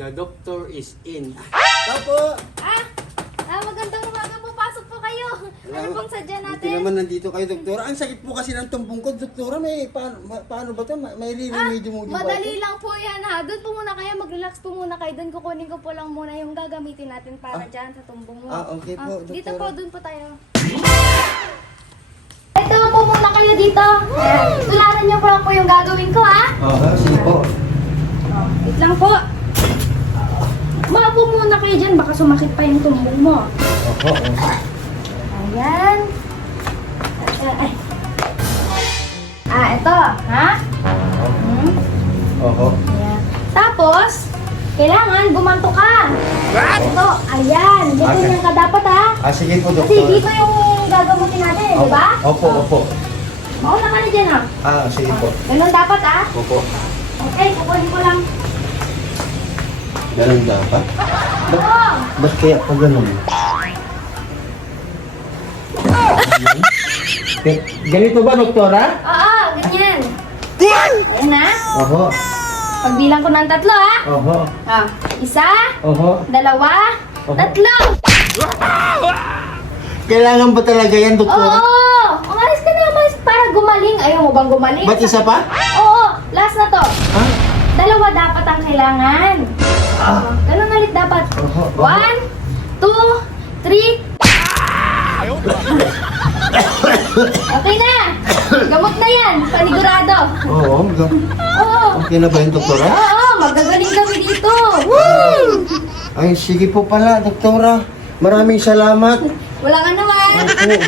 The doctor is in. Opo. Magandang umaga po. Pasok po kayo. Ano pong sadya Buti natin? naman nandito kayo, doktora. Ang sakit po kasi ng tumpong ko, doktora. Paano ba ito? May remedy mo ba Madali ito? lang po yan ha. Doon po muna kayo. Mag-relax po muna kayo. Doon kukunin ko po lang muna yung gagamitin natin para dyan sa tumbong mo. Okay po, doktora. Dito po, doon po tayo. Ito po muna kayo dito. Tularan niyo po lang po yung gagawin ko ha. Sige po. Wait lang po. Maupo muna kayo dyan. Baka sumakit pa yung tumbong mo. Opo. Ayan. Ay. Ito. Ha? Opo. Ayan. Tapos, kailangan gumanto ka. Ito. Ayan. Ganyan ka dapat ha. Sige po, Kasi doktora. dito yung gagamutin natin, di ba? Opo. Mauna ka na dyan ha. Sige po. Ganun dapat ha. Opo. Okay, kukunin ko lang. Ganun dapat? Oo. Ba't kaya pa ganun? Ganito ba, doktora? Oo, ganyan. Ayan na. Oho. Pagbilang ko ng 3 ha. Oho. 1, Oho. 2, 3. Kailangan ba talaga yan, doktora? Oo! Umalis ka na, umalis para gumaling. Ayaw mo bang gumaling? Ba't isa pa? Oo, last na to. Ha? 2 dapat ang kailangan. Ganun ulit dapat. 1, 2, 3. Okay na! Gamot na yan, panigurado. Oo. Oo. Okay na ba yun, doktora? Oo, magagaling kami dito. Ay, sige po pala, doktora. Maraming salamat. Wala ka naman. Opo.